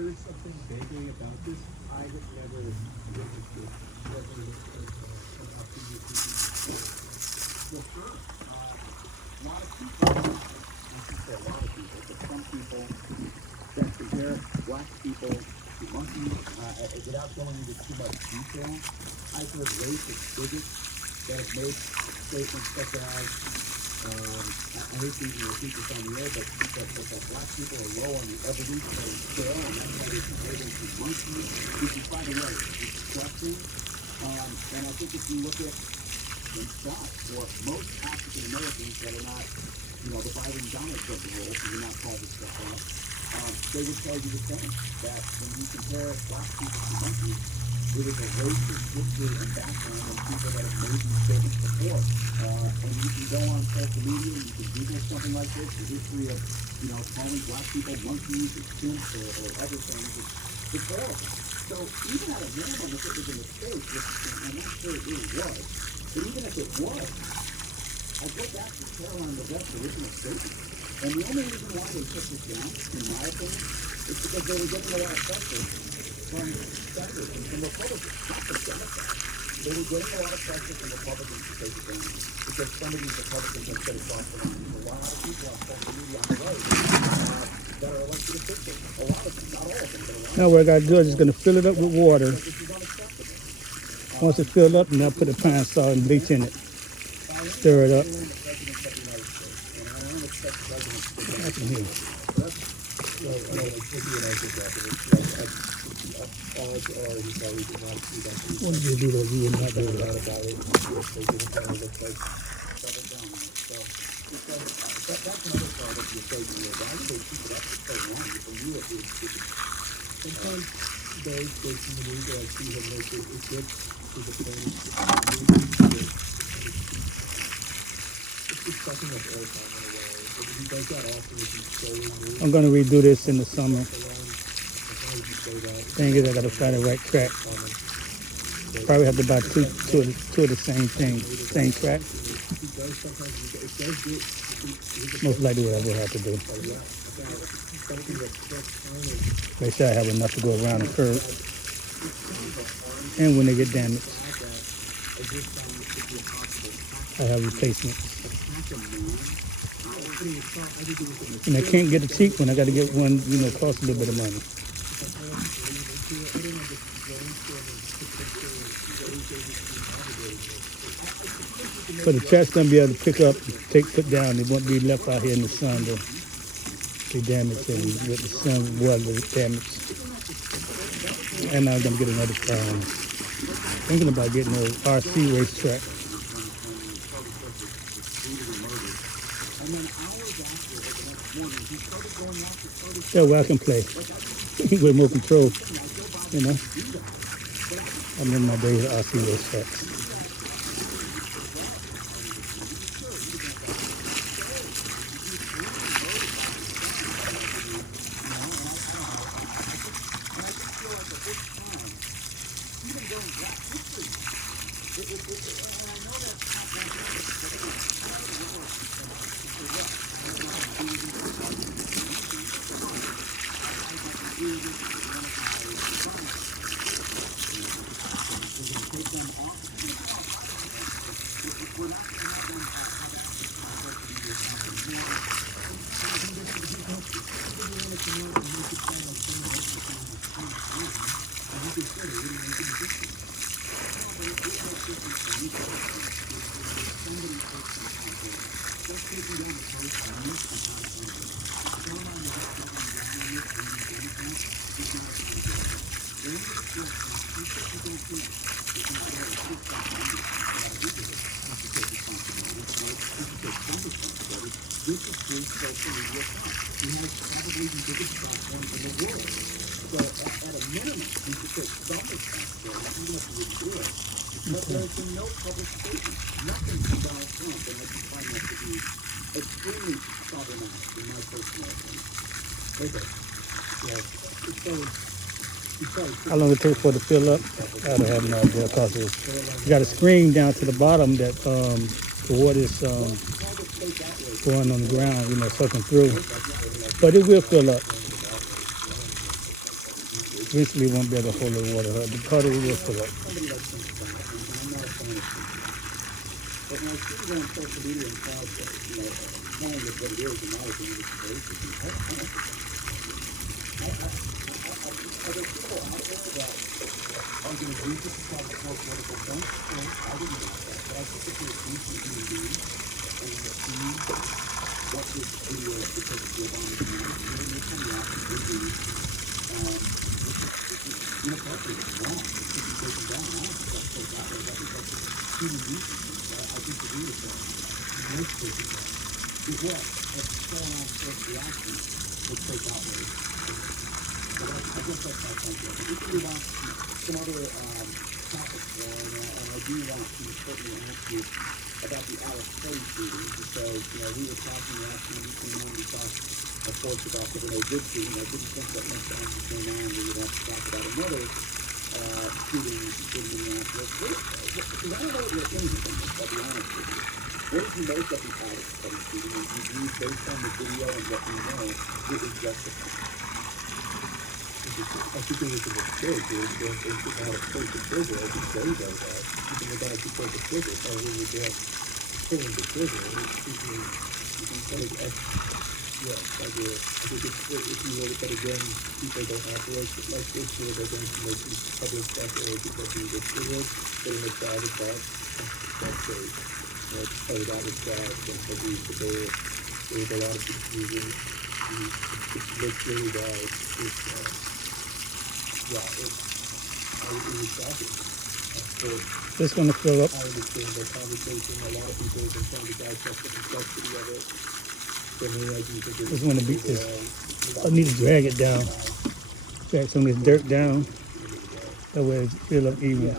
heard something vaguely about this. I have never witnessed it. Never come up to you. Well, sure. A lot of people, I should say a lot of people, but some people that compare black people to monkeys without going into too much detail. I've heard racist bigots that have made statements such as, I hate to even repeat this on the air, but that black people are low on the evolutionary scale, and that's why they compare them to monkeys, which is, by the way, disgusting. And I think if you look at the stats for most African Americans that are not, the Biden Donald Trump role, so you're not called this stuff out, they would tell you the same, that when you compare black people to monkeys, it is a racist history and background of people that have made these statements before. And you can go on social media, you can Google something like this, the history of, calling black people monkeys or chimps or other things. It's horrible. So even at a minimum, if it was a mistake, which I'm not sure it really was, but even if it was, I go back to Caroline Levette's original statement. And the only reason why they took this down, in my opinion, is because they were getting a lot of pressure from senators and from Republicans, not from Democrats. They were getting a lot of pressure from Republicans to take it down because some of these Republicans have set it off the line. There's a lot of people on social media on the right that are elected officials. A lot of them, not all of them, but a lot of them. Now what I got to do is just going to fill it up with water. This is unacceptable. Once it's filled up, and I'll put the pine salt and bleach in it. Stir it up. What did you do that you would not do that? That's another part of the equation here. Why do they keep it up for so long? For you, it is sometimes those in the news that I see have made it good to the things. It's just sucking up airtime in a way. But he does that often as you slowly move. I'm going to redo this in the summer. Thing is, I got to find the right track. Probably have to buy two of the same thing, same track. Most likely what I will have to do. Make sure I have enough to go around the curve. And when they get damaged, I have replacements. And I can't get a cheap one. I got to get one, cost a little bit of money. So the track's gonna be able to pick up, put down. It won't be left out here in the sun to be damaged and with the sun weather damaged. And I'm gonna get another car. Thinking about getting an RC racetrack. Yeah, where I can play with more control. I remember my days at RC racetracks. How long it takes for it to fill up? I don't have no idea because you got a screen down to the bottom that the water is going on the ground, soaking through. But it will fill up. Eventually, we won't be able to hold the water. The puddle will fill up. somebody like thinks that, and I'm not a fan of thinking. But when I see it on social media and crowds, telling it what it is, in my opinion, it's racist. I don't think that's are there people out there that are going to use this to try to score political points? I didn't know that. But I think if you're a decent human being and you see what this video is because of the Obama administration, you're coming out and thinking, it's inappropriate, it's wrong, it should be taken down. I don't think that's so bad. I think that's human decency. I disagree with that. Most cases, is what? It's going on for reaction to take outrage. So I guess that's my point there. But we can move on to some other topics there, and I do want to certainly ask you about the Alice Clay shooting, because, we were talking last time we came on, we talked, of course, about the Renee Good shooting. I didn't think that next time we came on, we would have to talk about another shooting in Minneapolis. Because I don't know what your opinion on this, I'll be honest with you. What did you make of the Alice Clay shooting? And you view based on the video and what we know, it was justified. I think it was a mistake. It was going to how to pull the trigger. I think Joey does that. Keeping the guy to pull the trigger. How he would get pulling the trigger. Yes, I do. I think if you look at it again, people don't operate like this, so they're going to make these public declarations that he was triggered, getting a crowd attack. That's great. That was bad. There was a lot of confusion. It looked really bad. It was shocking. It's going to fill up. I understand the conversation. A lot of people have been trying to dissect the complexity of it. For me, I do think It's going to be this. I need to drag it down. Drag some of this dirt down. That way it fill up even.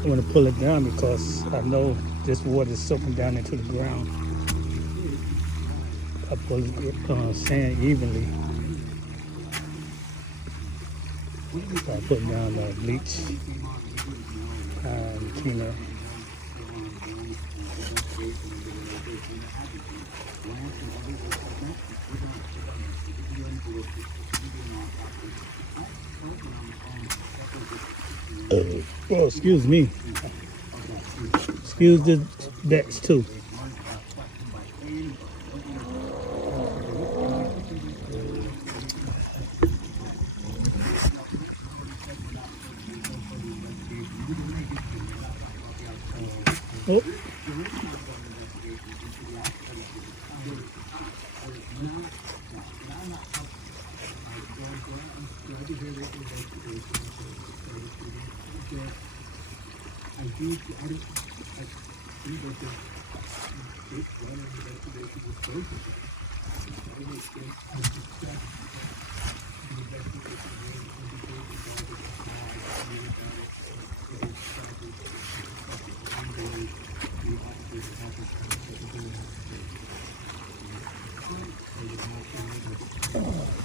I want to pull it down because I know this water is soaking down into the ground. I pull the sand evenly. So I put down the bleach and cleaner. Oh, excuse me. Excuse the bats too. Oh.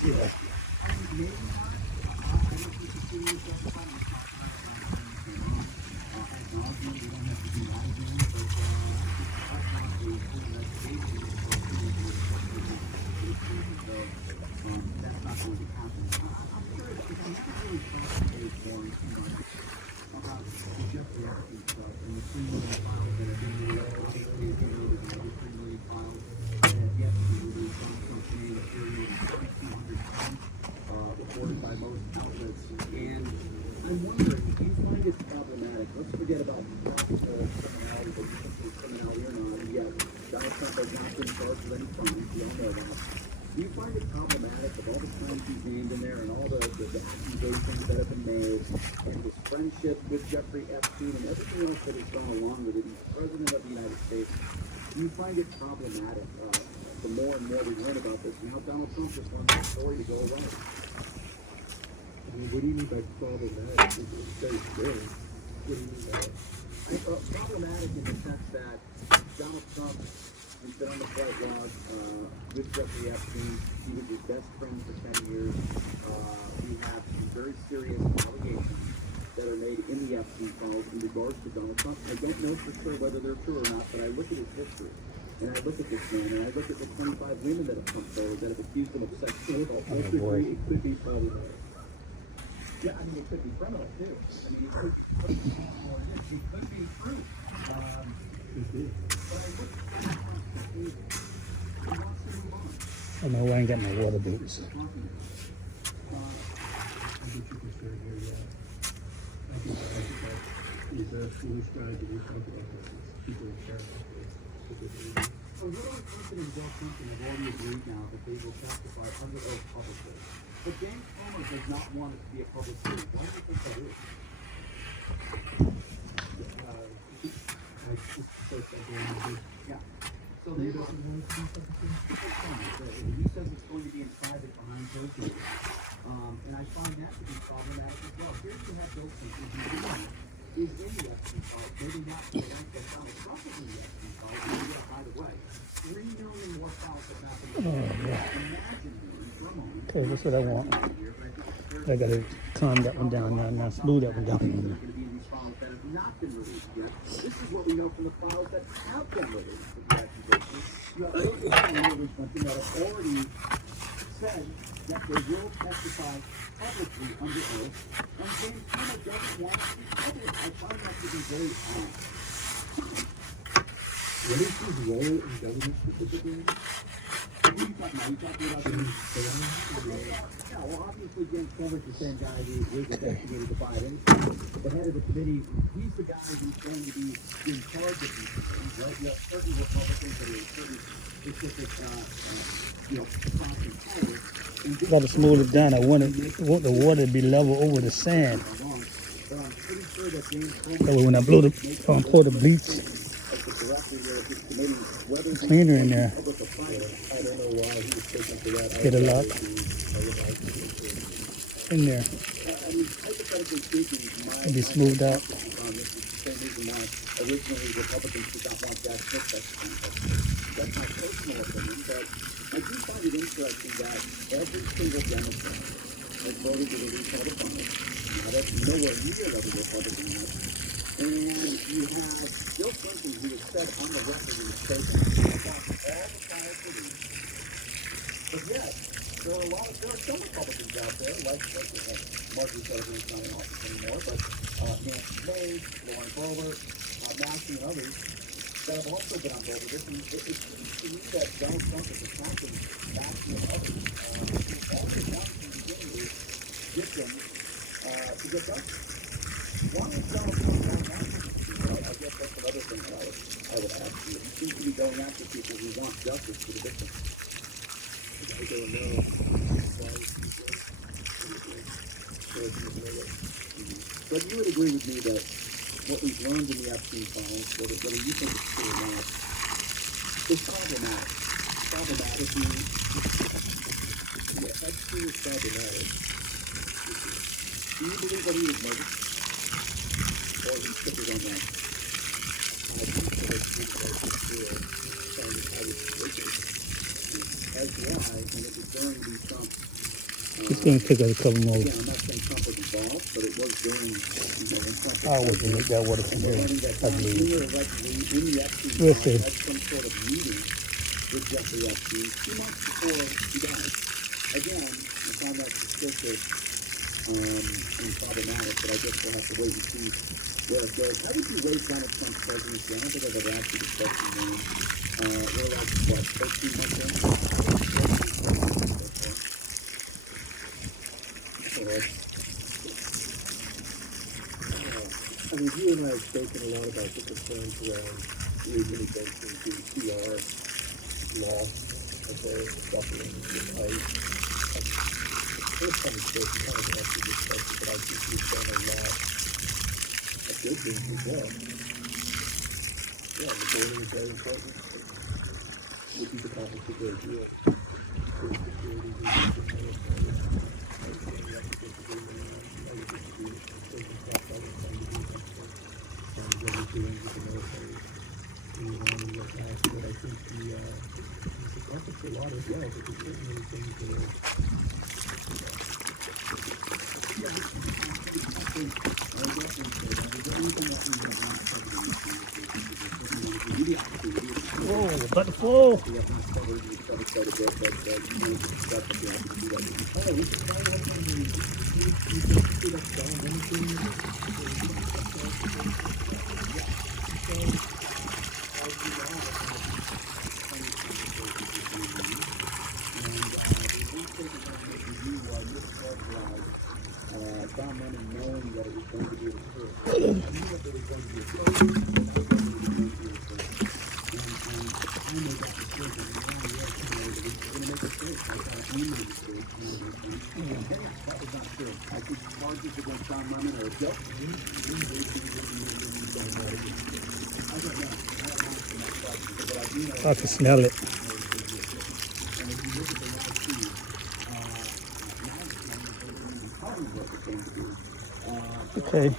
Yeah. Reported by most outlets, and I'm wondering, do you find it problematic? Let's forget about possible criminality, but you think there's criminality or not, and yet Donald Trump has not been charged with any crimes, we all know that. Do you find it problematic with all the crimes he's named in there and all the accusations that have been made, and his friendship with Jeffrey Epstein and everything else that has gone along with it? He's the President of the United States. Do you find it problematic the more and more we learn about this? Now Donald Trump just wants the story to go away. I mean, what do you mean by problematic? It's very good. What do you mean by that? Problematic in the sense that Donald Trump He's been on the flight log with Jeffrey Epstein. He was his best friend for 10 years. We have some very serious allegations that are made in the Epstein files in regards to Donald Trump. I don't know for sure whether they're true or not, but I look at his history. And I look at this man, and I look at the 25 women that have come forward that have accused him of sexual assault. boy. It could be problematic. Yeah, I mean, it could be criminal, too. I mean, it could be criminal. It could be true. But I look at that he wants to move on. I know I ain't got my water boots. I get your concern here, yeah. I think that he's a foolish guy to do something like this. People are caring about this. So Hillary Clinton and Bill Clinton have already agreed now that they will testify under oath publicly. But James Comer does not want it to be a public hearing. Why do you think that is? I just spoke that during the day. Yeah. So they will. He says it's going to be in private behind closed doors. And I find that to be problematic as well. Here you have Bill Clinton, who is in the Epstein file, maybe not to the length that Donald Trump is in the Epstein file. Yeah, by the way, 3 million more files have happened. Imagine for a moment. Okay, that's what I want. I gotta calm that one down now, now smooth that one down. Going to be in these files that have not been released yet. This is what we know from the files that have been released. With the accusations. You have those Hillary Clinton that have already said that they will testify publicly under oath, and James Comer doesn't want it to be public. I find that to be very odd. What is his role in government specifically? What are you talking about? Are you talking about yeah, well, obviously James Comer's the same guy who was investigated the Biden. The head of the committee, he's the guy who's going to be in charge of these things, right? You have certain Republicans that are certain specific, constant powers. Gotta smooth it down. I want the water to be level over the sand. But I'm pretty sure that James Comer That way when I pour the bleach cleaner in there. I don't know why he was taken for that. Get a lot in there. I mean, hypothetically speaking, It'll be smoothed out. this is the same reason why originally Republicans did not want Jack Smith testifying. That's my personal opinion, but I do find it interesting that every single Democrat has voted to release all the files. Now, that's nowhere near what the Republican has. And you have Bill Clinton, who has said on the record in his statement, he wants all the files released. But yet, there are some Republicans out there, like Marjorie Taylor Greene's not in office anymore, but Nancy Mace, Lauren Boebert, Massey, and others that have also been on board with this. And it seems to me that Donald Trump is attacking Massey and others. All they've done from the beginning is get them to get justice. Why is Donald Trump going after people? I guess that's another thing that I would ask you. He seems to be going after people who want justice for the victims. I don't know. But you would agree with me that what we've learned in the Epstein files, whether you think it's true or not, is problematic. Problematic. Yeah, Epstein is problematic. Do you believe that he was murdered? Or he took his own life? I think that it's true. As do I, and it was during the Trump. It's gonna take a couple more Yeah, I'm not saying Trump was involved, but it was during, when Trump hours to make that water from here, that I Don believe. Jr. allegedly in the Epstein We'll file see. had some sort of meeting with Jeffrey Epstein 2 months before he died. Again, I found that suspicious and problematic, but I guess we'll have to wait and see where it goes. How would you rate Donald Trump's presidency? I don't think I've ever asked you this question, man. We're like, what, 13 months in? I mean, you and I have spoken a lot about the concerns around legally banking to PR law, okay, buffering the ice. First time we spoke, we kind of answered this question, but I think we've done a lot of good things as well. Yeah, the border is very important. What these accomplishments are doing. Food security, the military, everything with the military. But I think the market for water as well, but there's certainly things that are. Whoa, about to fall. I can smell it. Okay.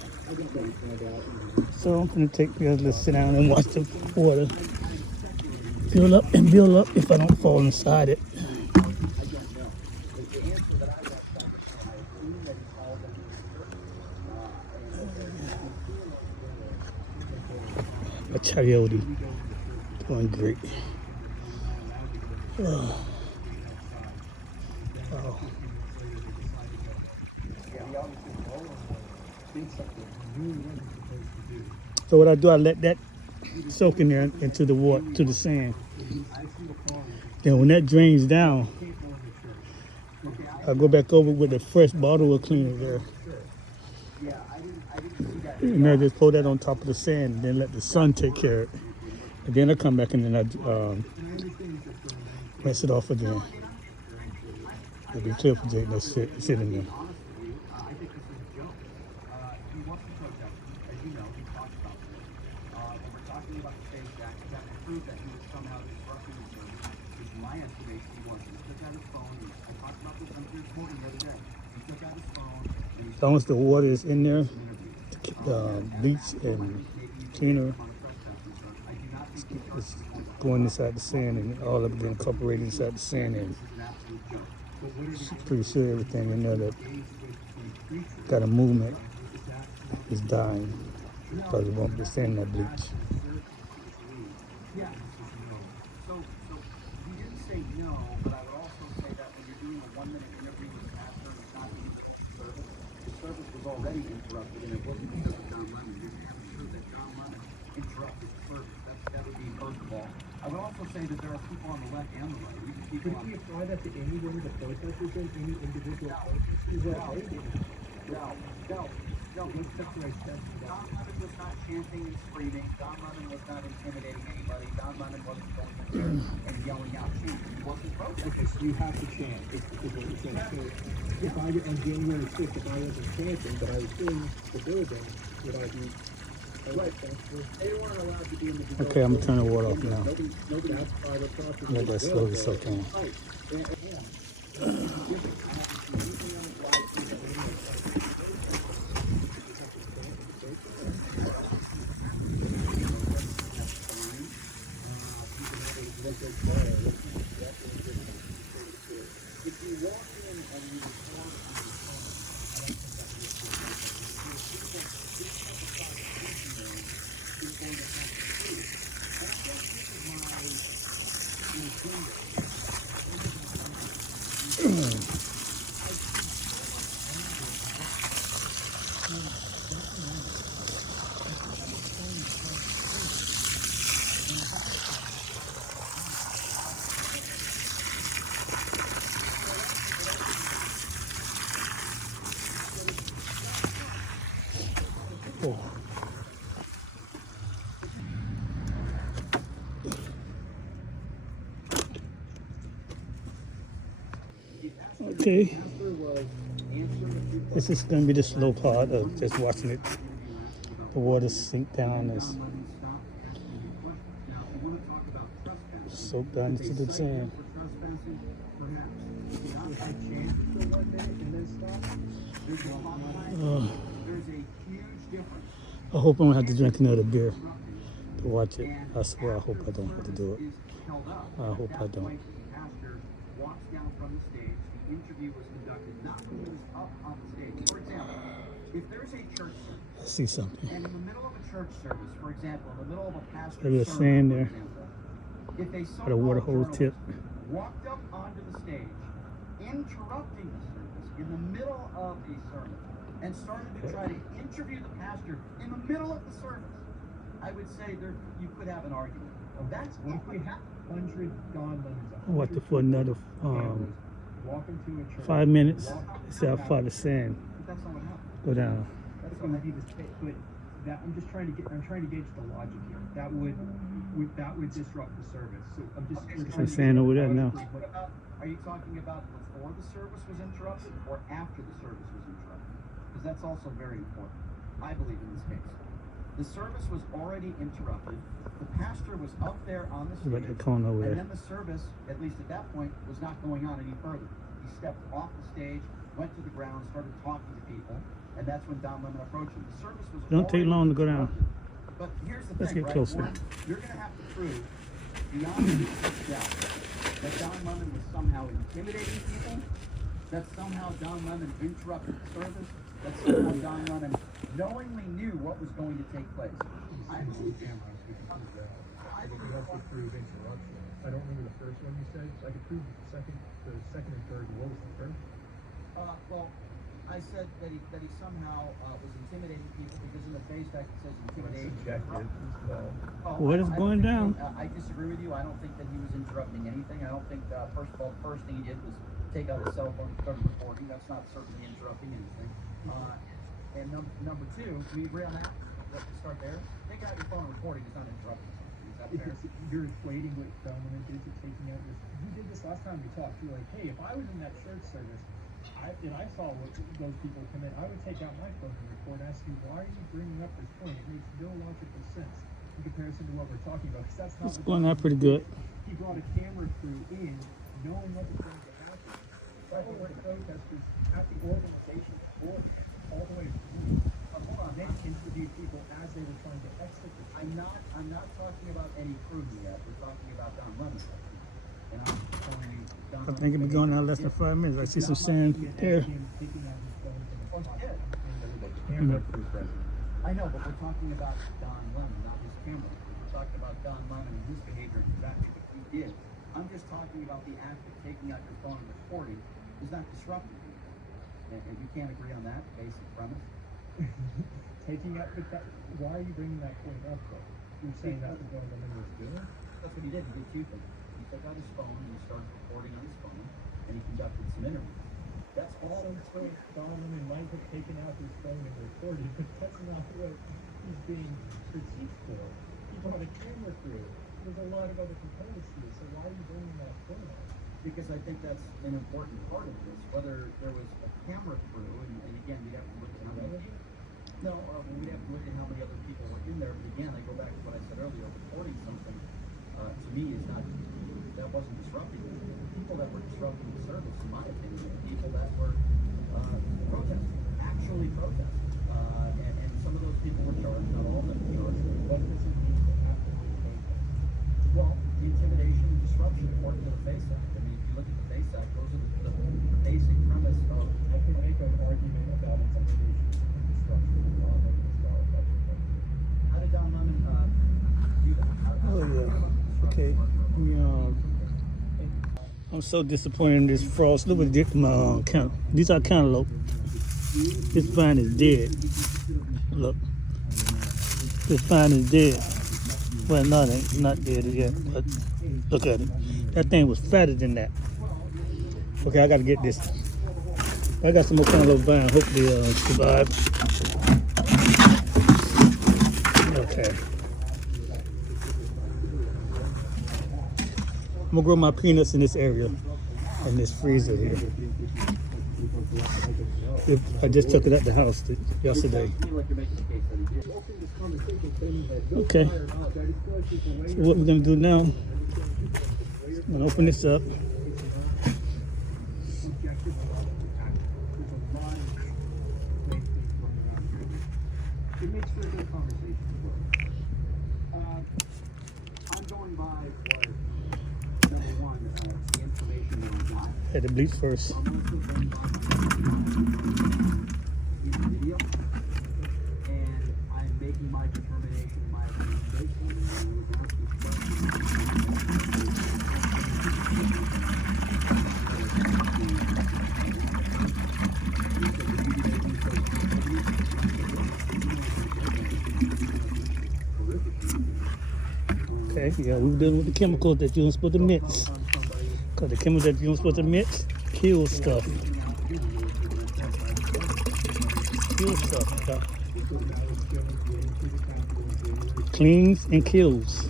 So I'm gonna take the other sit down and watch the water fill up and build up if I don't fall inside it. A coyote going great. Oh. Oh. So what I do, I let that soak in there into the water, to the sand. Then when that drains down, I go back over with a fresh bottle of cleaner there. And I just pour that on top of the sand and then let the sun take care of it. And then I come back and then I rinse it off again. It'll be clear for Jake, that's it, sit in there. As long as the water is in there, bleach and cleaner, it's going inside the sand and all of it getting incorporated inside the sand, and pretty sure everything in there that got a movement is dying because it won't be standing that bleach. Already interrupted, and it wasn't because of John Lennon. Just to prove that John Lennon interrupted service. That would be first of all. I would also say that there are people on the left and the right. Could we apply that to any one of the protesters in any individual protesters? No. Let's separate that. John Lennon was not chanting and screaming. John Lennon was not intimidating anybody. John Lennon wasn't going in there and yelling out chants. He wasn't protesting. Okay, so you have to chant. Is what you're saying. So if I were on January 6th, if I wasn't chanting, but I was in the building, would I be? Right. They weren't allowed to be in the Okay, I'm gonna turn the water off now. Nobody has private property. Let that slowly soak in. Oh. Okay, this is going to be the slow part of just watching it, the water sink down as soak down into the sand. I hope I don't have to drink another beer watch it. I swear, I hope I don't have to do it. Is held up. I hope I At that don't. point, the pastor walks down from the stage. The interview was conducted not when he was up on the stage. For example, if there's a church service, I see something. and in the middle of a church service, for example, in the middle of a pastor's There's a sermon, sand for there. example, if a Got a water hose so-called tip. journalist walked up onto the stage, interrupting the service in the middle of a sermon, and started to try to interview the pastor in the middle of the service, I would say there you could have an argument. That's What if we have 100 Don Lemons? What the for another Walk into a church. 5 minutes? walk See how out. far the sand that's not what happened. go down. That's what would be the space, but that I'm trying to gauge the logic here. That would disrupt the service. So I'm just. Okay, we're so trying to sand get over there the now. logic, but Are you talking about before the service was interrupted or after the service was interrupted? Because that's also very important, I believe, in this case. The service was already interrupted. The pastor was up there on the Look at stage, the cone over and there. then the service, at least at that point, was not going on any further. He stepped off the stage, went to the ground, started talking to people, and that's when Don Lemon approached him. The service was Don't take already long to go down. interrupted. But here's the Let's thing, get right? closer. One, you're going to have to prove beyond a reasonable doubt that Don Lemon was somehow intimidating people, that somehow Don Lemon interrupted the service, that somehow Don Lemon knowingly knew what was going to take place. I believe cameras, we can prove that. I think we also prove interruption. I don't remember the first one you said. I could prove the second and third. What was the first? well, I said that he somehow was intimidating people because in the face fact it says intimidation. Subjective as well. What is I don't going think down? I disagree with you. I don't think that he was interrupting anything. I don't think, first of all, the first thing he did was take out his cell phone and start recording. That's not certainly interrupting anything. And number two, do we agree on that? Let's start there. Taking out your phone and recording is not interrupting something. Is that fair? You're equating what Don Lemon did to taking out this. You did this last time we talked. You're like, hey, if I was in that church service, and I saw what those people come in, I would take out my phone and record. Ask you, why are you bringing up this point? It makes no logical sense in comparison to what we're talking about. 'Cause that's not It's what going Don out pretty Lemon good. did. He brought a camera crew in, knowing what was going to happen. Following the protesters at the organization board, all the way through. Hold on, then interviewed people as they were trying to exit the church. I'm not talking about any crew yet. We're talking about Don Lemon. And I'm telling you, Don I think it'll be going down less than 5 minutes. I see some sand there. I know, but we're talking about Don Lemon, not his camera. We're talking about Don Lemon and his behavior and exactly what he did. I'm just talking about the act of taking out your phone and recording is not disrupting anything. And you can't agree on that basic premise? Taking out, but why are you bringing that point up though? You're saying that's what Don Lemon was doing? That's what he did. He did two things. He took out his phone and he started recording on his phone, and he conducted some interviews. That's all. So Don Lemon might have taken out his phone and recorded, but that's not what he's being critiqued for. He brought a camera crew. There's a lot of other components to this, so why are you bringing that point up? Because I think that's an important part of this. Whether there was a camera crew, and again, we'd have to look at how many. No, we'd have to look at how many other people were in there. But again, I go back to what I said earlier. Recording something to me is not. That wasn't disrupting. The people that were disrupting the service, in my opinion, were people that were protesting, actually protesting. And some of those people were charged. Not all of them were charged. What does it mean to actively protest? Well, the intimidation and disruption according to the FACE Act. I mean, if you look at the FACE Act, those are the basic premise of. I can make an argument about intimidation and disruption of Don Lemon as well. How did Don Lemon do that? Oh yeah. Okay. I'm so disappointed in this frost. Look at this, these are cantaloupe. This vine is dead. Look. This vine is dead. Well, no, it ain't not dead yet, but look at it. That thing was fatter than that. Okay, I gotta get this. I got some more cantaloupe vine. Hopefully, survive. Okay. I'm gonna grow my peanuts in this area, in this freezer here. I just took it at the house yesterday. Okay. So what we're gonna do now? I'm gonna open this up. It makes for a good conversation. Had to bleach first. In video, and I'm making my determination, my opinion based on Okay, yeah, we're dealing with the chemicals that you're supposed to mix. Because the chemicals that you're supposed to mix kill stuff. Kill stuff. Yeah. Cleans and kills.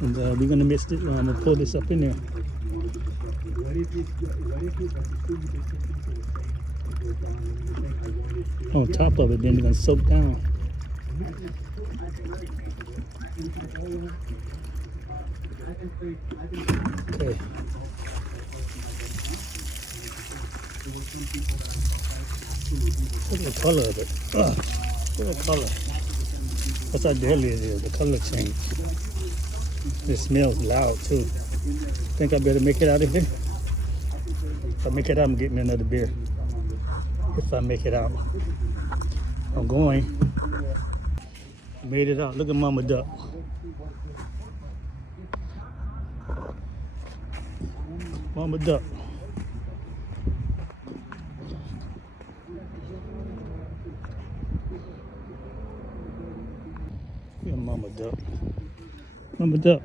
And we're going to mix it. I'm going to pour this up in there. On top of it, then we're going to soak down. Okay. Look at the color of it. Ugh. Look at the color. That's how deadly it is. The color change. It smells loud too. Think I better make it out of here? If I make it out, I'm getting me another beer. If I make it out. I'm going. Made it out. Look at Mama Duck. Mama Duck. Yeah, Mama Duck. Mama Duck.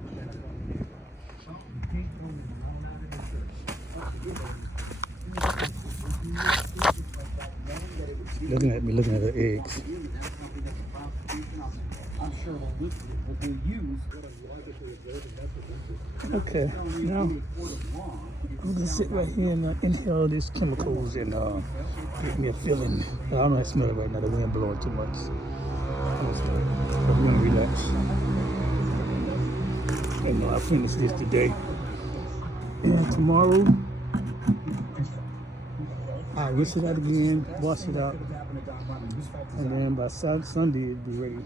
Looking at me, looking at her eggs. Okay, now I'm gonna sit right here and inhale these chemicals and get me a feeling. I don't know how to smell it right now. The wind blowing too much. I'm gonna relax. And I'll finish this today. And tomorrow, I'll rinse it out again, wash it out, and then by Sunday it'll be ready.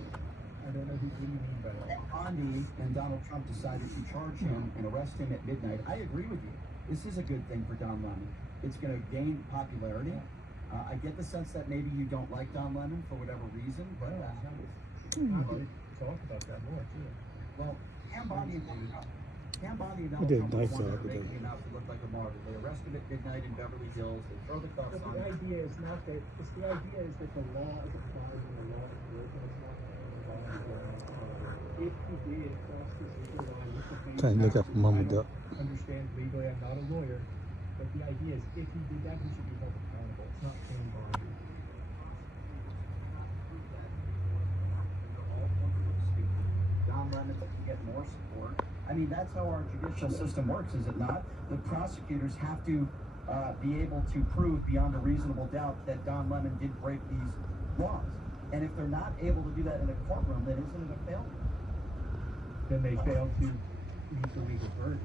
Gandhi and Donald Trump decided to charge him and arrest him at midnight. I agree with you. This is a good thing for Don Lemon. It's going to gain popularity. I get the sense that maybe you don't like Don Lemon for whatever reason, but Talk about that more too. well, Cam Bondi and I Donald did Trump nice wanted job to make today. him out to look like a martyr. They arrest him at midnight in Beverly Hills. They throw the cuffs on The him. idea is not that, it's the idea is that the law is applied and the law is broken. It's not if he did cross this legal line with the face. Trying to look up for Mama Duck. Understand legally, I'm not a lawyer, but the idea is if he did that, he should be held accountable. It's not Cam Bondi. Don Lemon can get more support. I mean, that's how our judicial system works, is it not? The prosecutors have to be able to prove beyond a reasonable doubt that Don Lemon did break these laws. And if they're not able to do that in a courtroom, then isn't it a failure? Then they fail to meet the legal burden.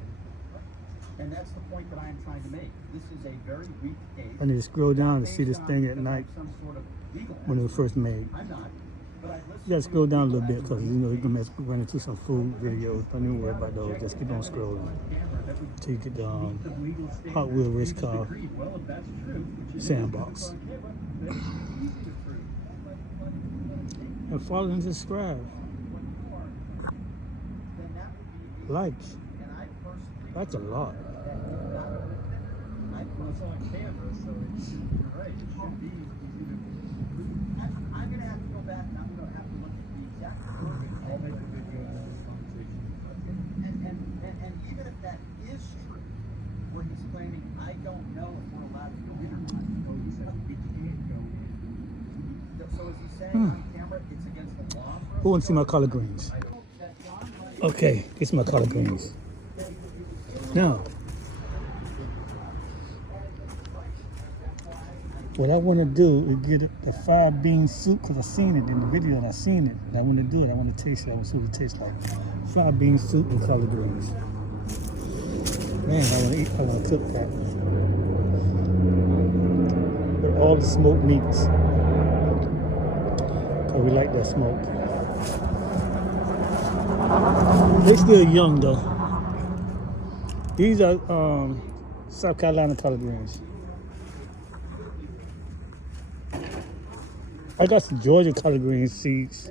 And that's the point that I am trying to make. This is a very weak case. I need to scroll down to see this thing at night Some sort of legal when it was first made. I'm not. But I You gotta scroll down a little bit because you know you're gonna run into some food videos. Don't even worry about those. Just keep on scrolling till you get the Hot Wheel race car well, if that's true, sandbox. then it's easy to prove. And follow and subscribe. Then that would be Likes. and I personally That's a lot. well, it's on camera, so you're right. It should be easy to prove. I'm gonna have to go back and I'm gonna have to look at the exact wording. I'll make a video on this conversation. And even if that is true, where he's claiming, I don't know if we're allowed to go in or not. Oh, he said he can't go in. So is he saying on camera it's against the law for us? Who wants to see my collard greens? Okay, these are my collard greens. Now, what I want to do is get the 5-bean soup because I seen it in the video and I seen it. And I want to do it. I want to taste it. I want to see what it tastes like. 5-bean soup with collard greens. Man, I want to eat. I want to cook that. With all the smoked meats. Because we like that smoke. They still young though. These are South Carolina collard greens. I got some Georgia collard green seeds,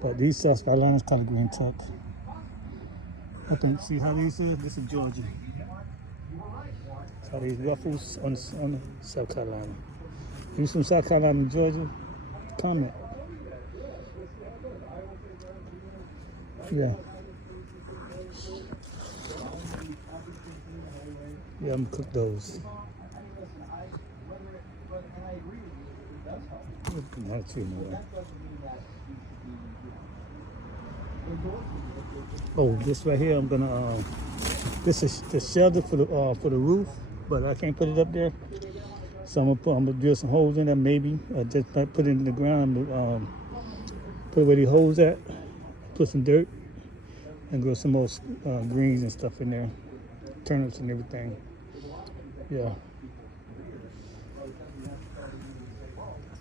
but these South Carolina collard green tuck. I think, see how these are? This is Georgia. So these ruffles on South Carolina. You from South Carolina, Georgia? Comment. Yeah. Yeah, I'm gonna cook those. Not too much. Oh, this right here, I'm gonna. This is the shelter for the roof, but I can't put it up there. So I'm gonna drill some holes in there, maybe. Just might put it in the ground, put where the holes at, put some dirt, and grow some more greens and stuff in there, turnips and everything. Yeah.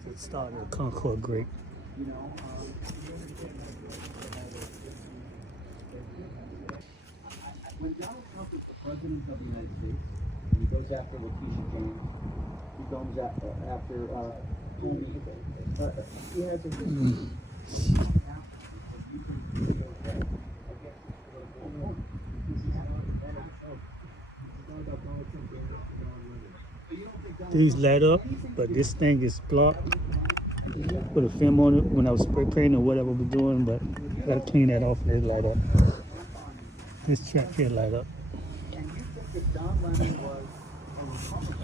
Let's start a Concord grape. When Donald Trump is the president of the United States, and he goes after Letitia James, he goes after Tony, he has a history. These light up, but this thing is blocked. Put a film on it when I was spray painting or whatever I was doing, but I gotta clean that off and it light up. This track here light up. And you think that John Lennon was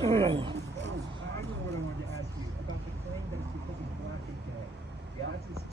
a Republican?